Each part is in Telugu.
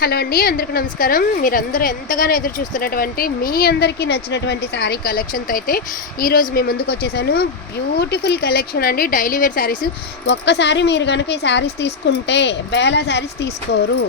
హలో అండి అందరికీ నమస్కారం. మీరందరూ ఎంతగానో ఎదురు చూస్తున్నటువంటి మీ అందరికీ నచ్చినటువంటి శారీ కలెక్షన్తో అయితే ఈరోజు మీ ముందుకు వచ్చేసాను. బ్యూటిఫుల్ కలెక్షన్ అండి డైలీ వేర్ శారీస్. ఒక్కసారి మీరు కనుక ఈ శారీస్ తీసుకుంటే బేలా శారీస్ తీసుకోరు.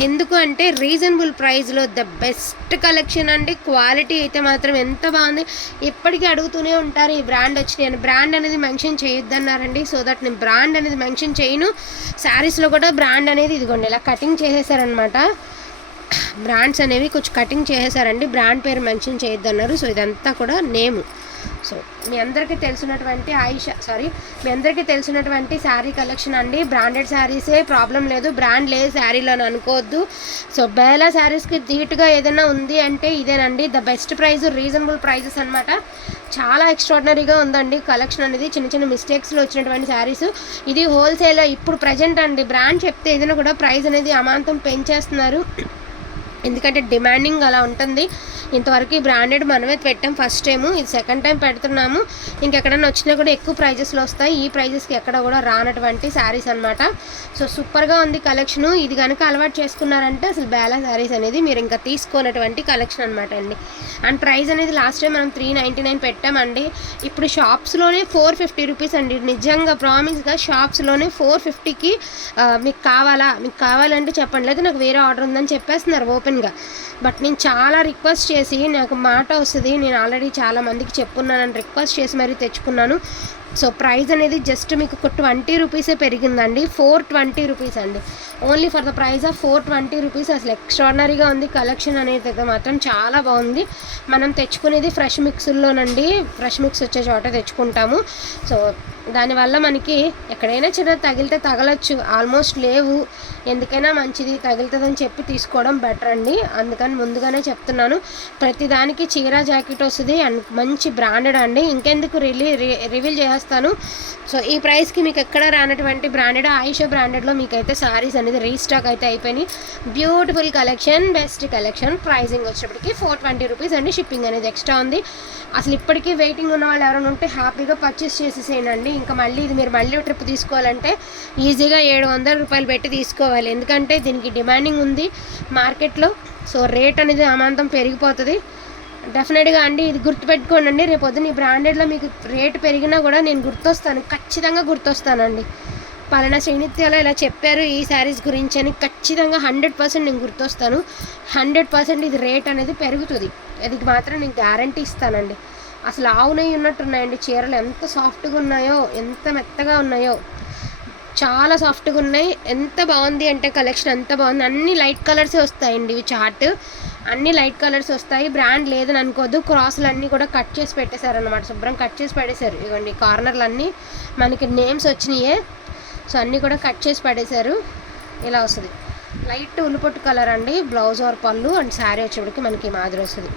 ఎందుకు అంటే రీజనబుల్ ప్రైస్లో ద బెస్ట్ కలెక్షన్ అండి. క్వాలిటీ అయితే మాత్రం ఎంత బాగుంది? ఎప్పటికీ అడుగుతూనే ఉంటారు ఈ బ్రాండ్ వచ్చినాయి అని. బ్రాండ్ అనేది మెన్షన్ చేయొద్దన్నారండి. సో దట్ నేను బ్రాండ్ అనేది మెన్షన్ చేయను. శారీస్లో కూడా బ్రాండ్ అనేది ఇదిగోండి ఇలా కటింగ్ చేసేసారనమాట బ్రాండ్స్ అనేవి కొంచెం కటింగ్ చేసేసారండి. బ్రాండ్ పేరు మెన్షన్ చేయొద్దన్నారు. సో ఇదంతా కూడా నేము. సో మీ అందరికీ తెలిసినటువంటి ఆయిషా సారీ మీ అందరికీ తెలిసినటువంటి శారీ కలెక్షన్ అండి. బ్రాండెడ్ శారీసే ప్రాబ్లం లేదు. బ్రాండ్ లేదు శారీలో అని అనుకోవద్దు. సో బేలా శారీస్కి ధీటుగా ఏదైనా ఉంది అంటే ఇదేనండి. The best price reasonable prices అనమాట చాలా ఎక్స్ట్రాడినరీగా ఉందండి కలెక్షన్ అనేది. చిన్న చిన్న మిస్టేక్స్లో వచ్చినటువంటి శారీస్ ఇది హోల్సేల్ ఇప్పుడు ప్రజెంట్ అండి. బ్రాండ్ చెప్తే ఏదైనా కూడా ప్రైస్ అనేది అమాంతం పెంచేస్తున్నారు. ఎందుకంటే డిమాండింగ్ అలా ఉంటుంది. ఇంతవరకు ఈ బ్రాండెడ్ మనమే పెట్టాం ఫస్ట్ టైము ఇది సెకండ్ టైం పెడుతున్నాము. ఇంకెక్కడైనా వచ్చినా కూడా ఎక్కువ ప్రైజెస్లో వస్తాయి. ఈ ప్రైజెస్కి ఎక్కడ కూడా రానటువంటి శారీస్ అనమాట సో సూపర్గా ఉంది కలెక్షను ఇది కనుక అలవాటు చేసుకున్నారంటే అసలు బేలా శారీస్ అనేది మీరు ఇంకా తీసుకోనటువంటి కలెక్షన్ అనమాట అండి. అండ్ ప్రైస్ అనేది లాస్ట్ టైం మనం త్రీ నైంటీ నైన్ పెట్టామండి. ఇప్పుడు షాప్స్లోనే ఫోర్ ఫిఫ్టీ రూపీస్ అండి. నిజంగా ప్రామిస్గా షాప్స్లోనే ఫోర్ ఫిఫ్టీకి మీకు కావాలా? మీకు కావాలంటే చెప్పండి. లేదా నాకు వేరే ఆర్డర్ ఉందని చెప్పేస్తున్నారు. ఓపెన్ ఓపెన్గా బట్ నేను చాలా రిక్వెస్ట్ చేసి నాకు మాట వస్తుంది. నేను ఆల్రెడీ చాలా మందికి చెప్పున్నానని రిక్వెస్ట్ చేసి మరీ తెచ్చుకున్నాను. సో ప్రైస్ అనేది జస్ట్ మీకు ఒక ట్వంటీ రూపీసే పెరిగిందండి. ఫోర్ ట్వంటీ రూపీస్ అండి. Only for the price of four twenty rupees అసలు ఎక్స్ట్రాడినరీగా ఉంది. కలెక్షన్ అనేది అయితే మాత్రం చాలా బాగుంది. మనం తెచ్చుకునేది ఫ్రెష్ మిక్స్లోనండి ఫ్రెష్ మిక్స్ వచ్చే చోట తెచ్చుకుంటాము. సో దానివల్ల మనకి ఎక్కడైనా చిన్న తగిలితే తగలచ్చు. ఆల్మోస్ట్ లేవు. ఎందుకైనా మంచిది తగులుతుందని చెప్పి తీసుకోవడం బెటర్ అండి. అందుకని ముందుగానే చెప్తున్నాను. ప్రతిదానికి చీర జాకెట్ వస్తుంది. అండ్ మంచి బ్రాండెడ్ అండి. ఇంకెందుకు రిలీ రివీల్ చేస్తాను. సో ఈ ప్రైస్కి మీకు ఎక్కడ రానటువంటి బ్రాండెడ్ ఆయుష బ్రాండెడ్లో మీకు అయితే శారీస్ అనేది రీస్టాక్ అయితే అయిపోయినాయి. Beautiful collection best collection. Pricing వచ్చేప్పటికి ఫోర్ ట్వంటీ రూపీస్ అండి. షిప్పింగ్ అనేది ఎక్స్ట్రా ఉంది. అసలు ఇప్పటికీ వెయిటింగ్ ఉన్న వాళ్ళు ఎవరైనా ఉంటే హ్యాపీగా పర్చేస్ చేసేసేయండి ఇంకా మళ్ళీ ఇది మీరు మళ్ళీ ట్రిప్ తీసుకోవాలంటే ఈజీగా ఏడు వందల రూపాయలు పెట్టి తీసుకోవాలి. ఎందుకంటే దీనికి డిమాండింగ్ ఉంది మార్కెట్లో. సో రేట్ అనేది అమాంతం పెరిగిపోతుంది. డెఫినెట్గా అండి ఇది గుర్తుపెట్టుకోండి అండి రేపు పొద్దున్న ఈ బ్రాండెడ్లో మీకు రేటు పెరిగినా కూడా నేను గుర్తొస్తాను. ఖచ్చితంగా గుర్తొస్తానండి. పలానా శ్రీనిత్యాలో ఇలా చెప్పారు ఈ శారీస్ గురించి అని. ఖచ్చితంగా హండ్రెడ్ పర్సెంట్ నేను గుర్తొస్తాను. హండ్రెడ్ పర్సెంట్ ఇది రేట్ అనేది పెరుగుతుంది. అది మాత్రం నేను గ్యారంటీ ఇస్తానండి. అసలు ఆవునై ఉన్నట్టున్నాయండి. చీరలు ఎంత సాఫ్ట్గా ఉన్నాయో ఎంత మెత్తగా ఉన్నాయో. చాలా సాఫ్ట్గా ఉన్నాయి. ఎంత బాగుంది అంటే కలెక్షన్ ఎంత బాగుంది. అన్ని లైట్ కలర్సే వస్తాయండి ఇవి చార్ట్. అన్ని లైట్ కలర్స్ వస్తాయి బ్రాండ్ లేదని అనుకోదు క్రాసులు అన్నీ కూడా కట్ చేసి పెట్టేశారు అనమాట శుభ్రం కట్ చేసి పెట్టేశారు ఇవ్వండి కార్నర్లు అన్నీ మనకి నేమ్స్ వచ్చినాయే. సో అన్నీ కూడా కట్ చేసి పడేశారు. ఇలా వస్తుంది. లైట్ ఉల్లిపొట్టు కలర్ అండి బ్లౌజ్ ఆర్ పళ్ళు అండ్ శారీ వచ్చేప్పటికి మనకి ఈ మాదిరి వస్తుంది.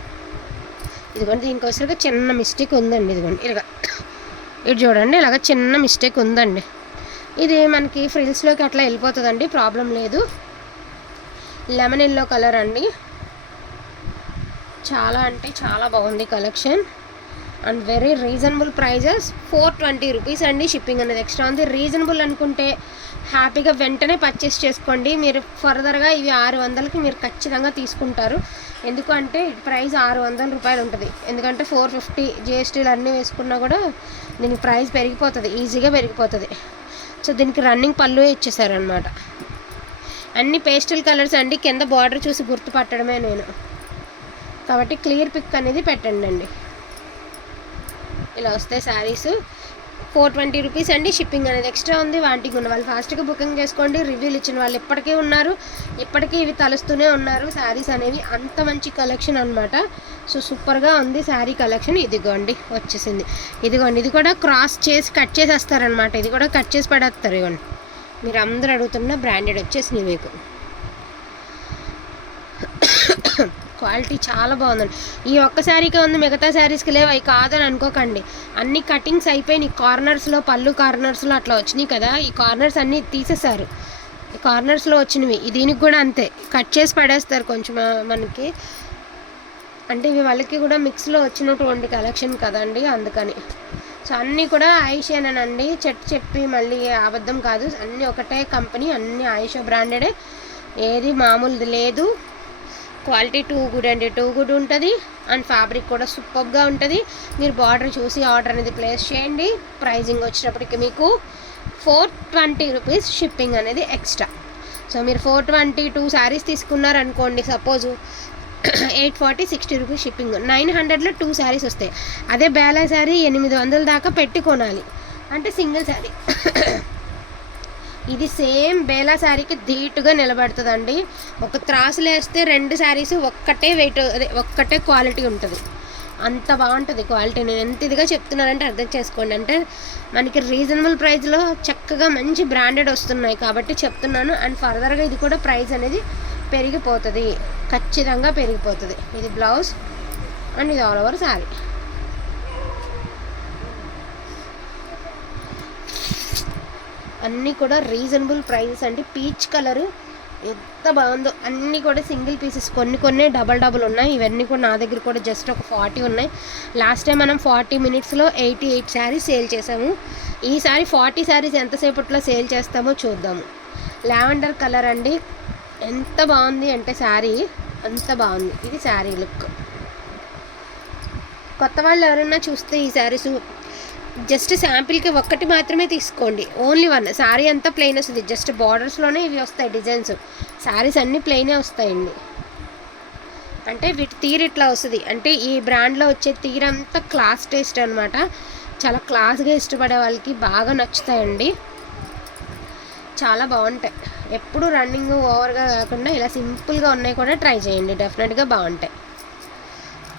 ఇదిగోండి దీనికి వచ్చేసరికి చిన్న మిస్టేక్ ఉందండి ఇదిగోండి. ఇలాగ ఇది చూడండి ఇలాగ చిన్న మిస్టేక్ ఉందండి. ఇది మనకి ఫ్రిల్స్లోకి అట్లా వెళ్ళిపోతుందండి ప్రాబ్లం లేదు. లెమన్ ఎల్లో కలర్ అండి. చాలా అంటే చాలా బాగుంది collection. And very reasonable prices four twenty rupees అండి షిప్పింగ్ అనేది ఎక్స్ట్రా ఉంది రీజనబుల్ అనుకుంటే హ్యాపీగా వెంటనే పర్చేస్ చేసుకోండి. మీరు ఫర్దర్గా ఇవి ఆరు వందలకి మీరు ఖచ్చితంగా తీసుకుంటారు. ఎందుకంటే ప్రైస్ ఆరు వందల రూపాయలు ఉంటుంది. ఎందుకంటే ఫోర్ ఫిఫ్టీ జిఎస్టీలు అన్నీ వేసుకున్నా కూడా దీనికి ప్రైస్ పెరిగిపోతుంది ఈజీగా పెరిగిపోతుంది. సో దీనికి రన్నింగ్ పళ్ళు ఇచ్చేసారనమాట అన్ని పేస్టల్ కలర్స్ అండి. కింద బార్డర్ చూసి గుర్తుపట్టడమే నేను. కాబట్టి క్లియర్ పిక్ అనేది పెట్టండి అండి ఇలా వస్తాయి శారీస్. ఫోర్ ట్వంటీ రూపీస్ అండి. షిప్పింగ్ అనేది ఎక్స్ట్రా ఉంది. వాటికి ఉన్న వాళ్ళు ఫాస్ట్గా బుకింగ్ చేసుకోండి. రివ్యూలు ఇచ్చిన వాళ్ళు ఇప్పటికీ ఉన్నారు. ఇప్పటికీ ఇవి తలుస్తూనే ఉన్నారు. శారీస్ అనేవి అంత మంచి కలెక్షన్ అనమాట సో సూపర్గా ఉంది శారీ కలెక్షన్. ఇదిగోండి వచ్చేసింది. ఇదిగోండి ఇది కూడా క్రాస్ చేసి కట్ చేసేస్తారనమాట ఇది కూడా కట్ చేసి పడేస్తారు ఇవ్వండి. మీరు అందరూ అడుగుతున్న బ్రాండెడ్ వచ్చేసింది మీకు. క్వాలిటీ చాలా బాగుందండి. ఈ ఒక్క శారీకే ఉంది మిగతా శారీస్కి లేవు అవి కాదని అనుకోకండి. అన్ని కటింగ్స్ అయిపోయినాయి. కార్నర్స్లో పళ్ళు కార్నర్స్లో అట్లా వచ్చినాయి కదా ఈ కార్నర్స్ అన్నీ తీసేశారు. ఈ కార్నర్స్లో వచ్చినవి. దీనికి కూడా అంతే. కట్ చేసి పడేస్తారు కొంచెం మనకి. అంటే ఇవి వాళ్ళకి కూడా మిక్స్లో వచ్చినటువంటి కలెక్షన్ కదండి అందుకని. సో అన్నీ కూడా ఆయుషేనండి చెట్టు చెప్పి మళ్ళీ అబద్ధం కాదు. అన్నీ ఒకటే కంపెనీ అన్నీ ఆయుష బ్రాండెడే. ఏది మామూలుది లేదు. క్వాలిటీ టూ గుడ్ అండి. టూ గుడ్ ఉంటుంది అండ్ ఫ్యాబ్రిక్ కూడా సూపర్గా ఉంటుంది. మీరు బార్డర్ చూసి ఆర్డర్ అనేది ప్లేస్ చేయండి. ప్రైజింగ్ వచ్చినప్పటికి మీకు ఫోర్ ట్వంటీ రూపీస్ షిప్పింగ్ అనేది ఎక్స్ట్రా. సో మీరు four twenty two saris తీసుకున్నారనుకోండి suppose eight forty sixty rupees shipping. Nine హండ్రెడ్లో టూ శారీస్ వస్తాయి. అదే బేలా శారీ ఎనిమిది వందల దాకా పెట్టి కొనాలి. అంటే సింగిల్ శారీ. ఇది సేమ్ బేలా శారీకి ధీటుగా నిలబడుతుందండి. ఒక త్రాసులు వేస్తే రెండు శారీస్ ఒక్కటే వెయిట్ అదే ఒక్కటే క్వాలిటీ ఉంటుంది. అంత బాగుంటుంది క్వాలిటీ నేను ఎంత ఇదిగా చెప్తున్నానంటే అర్థం చేసుకోండి. అంటే మనకి రీజనబుల్ ప్రైస్లో చక్కగా మంచి బ్రాండెడ్ వస్తున్నాయి కాబట్టి చెప్తున్నాను. అండ్ ఫర్దర్గా ఇది కూడా ప్రైస్ అనేది పెరిగిపోతుంది. ఖచ్చితంగా పెరిగిపోతుంది. ఇది బ్లౌజ్ అండ్ ఇది ఆల్ ఓవర్ శారీ అన్నీ కూడా రీజనబుల్ ప్రైజెస్ అండి. పీచ్ కలరు ఎంత బాగుందో. అన్నీ కూడా సింగిల్ పీసెస్ కొన్ని కొన్ని డబల్ డబల్ ఉన్నాయి. ఇవన్నీ కూడా నా దగ్గర కూడా జస్ట్ ఒక ఫార్టీ ఉన్నాయి. లాస్ట్ టైం మనం ఫార్టీ మినిట్స్లో ఎయిటీ ఎయిట్ శారీస్ సేల్ చేసాము. ఈసారి ఫార్టీ శారీస్ ఎంతసేపట్లో సేల్ చేస్తామో చూద్దాము. లావెండర్ కలర్ అండి. ఎంత బాగుంది అంటే శారీ అంత బాగుంది. ఇది శారీ లుక్. కొత్త వాళ్ళు ఎవరైనా చూస్తే ఈ శారీస్ జస్ట్ శాంపిల్కి ఒక్కటి మాత్రమే తీసుకోండి. Only one. శారీ అంతా ప్లెయిన్ వస్తుంది. జస్ట్ బార్డర్స్లోనే ఇవి వస్తాయి డిజైన్స్. శారీస్ అన్నీ ప్లెయినే వస్తాయండి. అంటే వీటి తీరు ఇట్లా వస్తుంది. అంటే ఈ బ్రాండ్లో వచ్చే తీరంతా క్లాస్ టేస్ట్ అనమాట చాలా క్లాస్గా ఇష్టపడే వాళ్ళకి బాగా నచ్చుతాయండి. చాలా బాగుంటాయి. ఎప్పుడు రన్నింగ్ ఓవర్గా కాకుండా ఇలా సింపుల్గా ఉన్నాయి కూడా ట్రై చేయండి. డెఫినెట్గా బాగుంటాయి.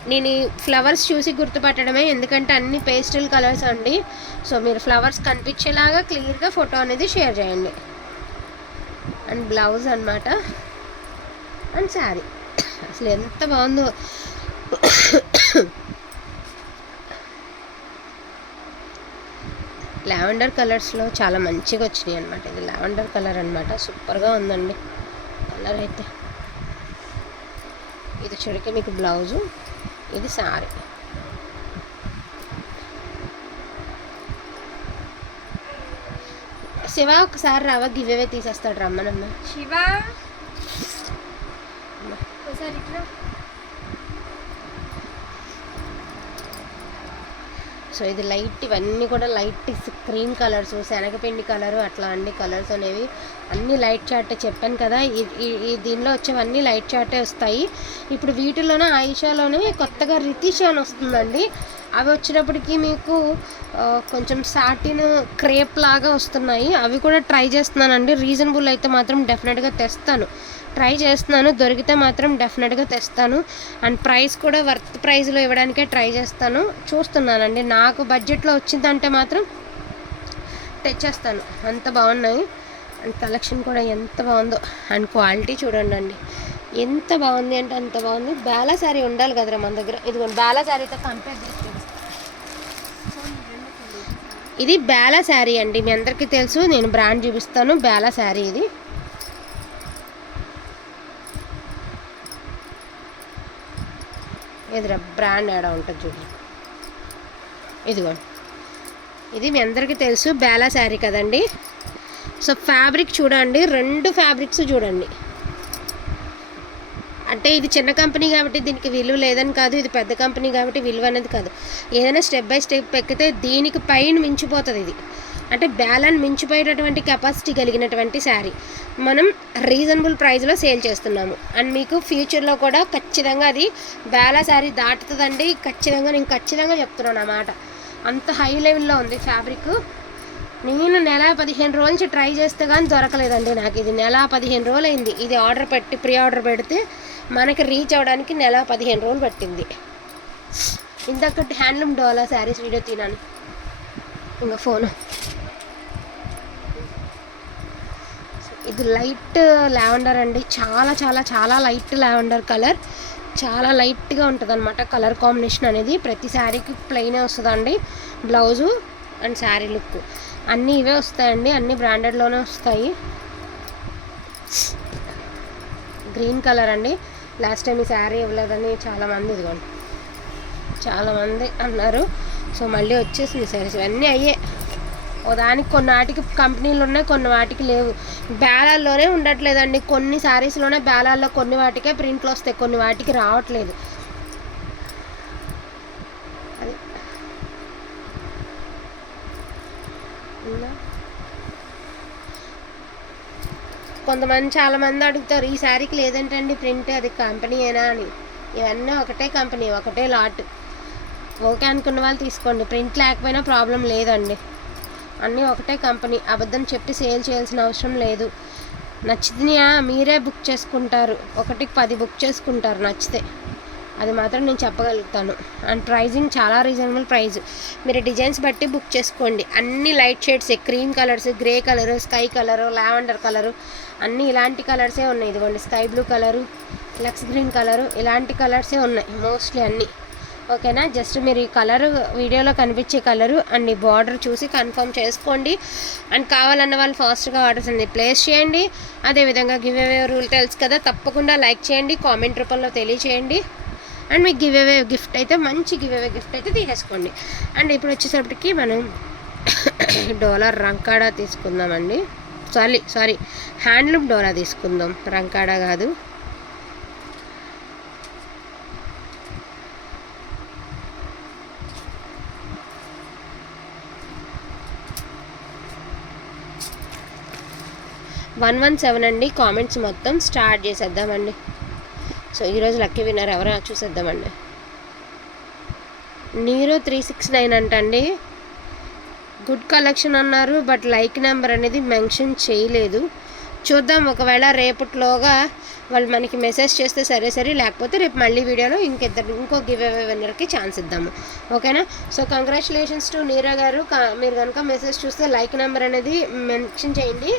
నేను ఈ ఫ్లవర్స్ చూసి గుర్తుపట్టడమే ఎందుకంటే అన్ని పేస్టల్ కలర్స్ అండి. సో మీరు ఫ్లవర్స్ కనిపించేలాగా క్లియర్గా ఫోటో అనేది షేర్ చేయండి. అండ్ బ్లౌజ్ అనమాట అండ్ శారీ. అసలు ఎంత బాగుందో. లావెండర్ కలర్స్లో చాలా మంచిగా వచ్చినాయి అనమాట ఇది లావెండర్ కలర్ అనమాట సూపర్గా ఉందండి. కలర్ అయితే. ఇది చూడకి మీకు బ్లౌజు. ఇది సారీ. శివ ఒకసారి రావా గివ్ అవే తీసేస్తాడు రమ్మనమ్మ. శివ? ఒకసారి ఇట్లా సో ఇది లైట్ ఇవన్నీ కూడా లైట్ క్రీమ్ కలర్స్ శనగపిండి కలర్ అట్లా అన్ని కలర్స్ అనేవి అన్ని లైట్ చార్టే చెప్పాను కదా. ఈ- దీనిలో వచ్చేవన్నీ లైట్ చార్టే వస్తాయి. ఇప్పుడు వీటిలోనే ఆయిషాలోనే కొత్తగా రితీష్ అని వస్తుందండి. అవి వచ్చినప్పటికి మీకు కొంచెం సాటిన్ క్రేప్ లాగా వస్తున్నాయి. అవి కూడా ట్రై చేస్తున్నానండి. రీజనబుల్ అయితే మాత్రం డెఫినెట్గా తెస్తాను. ట్రై చేస్తున్నాను. దొరికితే మాత్రం డెఫినెట్గా తెస్తాను. అండ్ ప్రైస్ కూడా వర్త్ ప్రైస్లో ఇవ్వడానికే ట్రై చేస్తాను. చూస్తున్నానండి. నాకు బడ్జెట్లో వచ్చిందంటే మాత్రం తెచ్చేస్తాను. అంత బాగున్నాయి. అండ్ కలెక్షన్ కూడా ఎంత బాగుందో. అండ్ క్వాలిటీ చూడండి అండి. ఎంత బాగుంది అంటే అంత బాగుంది. బేలా శారీ ఉండాలి కదరా మన దగ్గర. ఇదిగోండి బ్యాలా శారీతో కంపేర్ చేసి ఇది బేలా శారీ అండి. మీ అందరికీ తెలుసు. నేను బ్రాండ్ చూపిస్తాను. బేలా శారీ ఇది. ఇది బ్రాండ్ ఏడా ఉంటుంది చూడు. ఇదిగోండి ఇది మీ అందరికీ తెలుసు బేలా శారీ కదండి. సో ఫ్యాబ్రిక్ చూడండి రెండు ఫ్యాబ్రిక్స్ చూడండి. అంటే ఇది చిన్న కంపెనీ కాబట్టి దీనికి విలువ లేదని కాదు ఇది పెద్ద కంపెనీ కాబట్టి విలువ అనేది కాదు. ఏదైనా స్టెప్ బై స్టెప్ ఎక్కితే దీనికి పైన మించిపోతుంది ఇది. అంటే బ్యాలెన్స్ మించిపోయేటటువంటి కెపాసిటీ కలిగినటువంటి శారీ. మనం రీజనబుల్ ప్రైస్లో సేల్ చేస్తున్నాము. అండ్ మీకు ఫ్యూచర్లో కూడా ఖచ్చితంగా అది బేలా శారీ దాటుతుందండి. ఖచ్చితంగా నేను ఖచ్చితంగా చెప్తున్నాను అన్నమాట. అంత హై లెవెల్లో ఉంది ఫ్యాబ్రిక్ నేను నెల పదిహేను రోజుల నుంచి ట్రై చేస్తే కానీ దొరకలేదండి నాకు. ఇది నెల పదిహేను రోజులు అయింది ఇది ఆర్డర్ పెట్టి ప్రీ ఆర్డర్ పెడితే మనకి రీచ్ అవ్వడానికి నెల పదిహేను రోజులు పట్టింది. ఇంతకటి హ్యాండ్లూమ్ డోలా శారీస్ వీడియో తినాను. ఇంకా ఫోను ఇది లైట్ లావెండర్ అండి. చాలా చాలా చాలా లైట్ లావెండర్ కలర్. చాలా లైట్గా ఉంటుంది అనమాట కలర్ కాంబినేషన్ అనేది. ప్రతి శారీకి ప్లెయినే వస్తుందండి. Blouse and saree look. అన్నీ ఇవే వస్తాయండి. అన్ని బ్రాండెడ్లోనే వస్తాయి. గ్రీన్ కలర్ అండి. లాస్ట్ టైం ఈ శారీ ఇవ్వలేదని చాలామంది ఇదిగోండి. చాలామంది అన్నారు. సో మళ్ళీ వచ్చేసింది శారీస్. ఇవన్నీ అయ్యే. దానికి కొన్ని వాటికి కంపెనీలు ఉన్నాయి కొన్ని వాటికి లేవు. బేలాల్లోనే ఉండట్లేదండి. కొన్ని శారీస్లోనే బేలాల్లో కొన్ని వాటికే ప్రింట్లు వస్తాయి కొన్ని వాటికి రావట్లేదు. అది. కొంతమంది చాలామంది అడుగుతారు ఈ శారీకి లేదంటండి ప్రింట్ అది కంపెనీ అయినా అని. ఇవన్నీ ఒకటే కంపెనీ ఒకటే లాట్. ఓకే అనుకున్న వాళ్ళు తీసుకోండి. ప్రింట్ లేకపోయినా ప్రాబ్లం లేదండి. అన్నీ ఒకటే కంపెనీ. అబద్ధం చెప్పి సేల్ చేయాల్సిన అవసరం లేదు. నచ్చితే మీరే బుక్ చేసుకుంటారు. ఒకటికి పది బుక్ చేసుకుంటారు నచ్చితే. అది మాత్రం నేను చెప్పగలుగుతాను. అండ్ ప్రైజింగ్ చాలా రీజనబుల్ ప్రైస్ మీరు డిజైన్స్ బట్టి బుక్ చేసుకోండి. అన్ని light shades cream colours grey colour sky colour lavender colour అన్నీ ఇలాంటి కలర్సే ఉన్నాయి. ఇదిగోండి స్కై బ్లూ కలరు లక్స్ గ్రీన్ కలరు ఇలాంటి కలర్సే ఉన్నాయి. మోస్ట్లీ అన్నీ. ఓకేనా? జస్ట్ మీరు ఈ కలర్ వీడియోలో కనిపించే కలరు అండ్ ఈ బార్డర్ చూసి కన్ఫర్మ్ చేసుకోండి. అండ్ కావాలన్న వాళ్ళు ఫాస్ట్గా ఆర్డర్స్ అనేది ప్లేస్ చేయండి. అదేవిధంగా గివ్ అవే రూల్ తెలుసు కదా తప్పకుండా లైక్ చేయండి కామెంట్ రూపంలో తెలియచేయండి. అండ్ మీకు గివ్ అవే గిఫ్ట్ అయితే మంచి గివ్ అవే గిఫ్ట్ అయితే తీసేసుకోండి. అండ్ ఇప్పుడు వచ్చేసప్పటికి మనం డోలర్ రంకాడా తీసుకుందామండి. సారీ సారీ హ్యాండ్లూమ్ డోలా తీసుకుందాం. రంకాడా కాదు. వన్ వన్ సెవెన్ అండి కామెంట్స్ మొత్తం స్టార్ట్ చేసేద్దామండి. సో ఈరోజు లక్కీ విన్నర్ ఎవరో చూసేద్దామండి. నీరో త్రీ సిక్స్ నైన్ అంటండి. గుడ్ కలెక్షన్ అన్నారు బట్ లైక్ నెంబర్ అనేది మెన్షన్ చేయలేదు. చూద్దాం ఒకవేళ రేపటిలోగా వాళ్ళు మనకి మెసేజ్ చేస్తే సరే సరే లేకపోతే రేపు మళ్ళీ వీడియోలో ఇంకిద్దరు ఇంకో గివ్ అవే విన్నర్కి ఛాన్స్ ఇద్దాము. ఓకేనా? సో కంగ్రాచులేషన్స్ టు నీరా గారు. కా- మీరు కనుక మెసేజ్ చూస్తే లైక్ నెంబర్ అనేది మెన్షన్ చేయండి.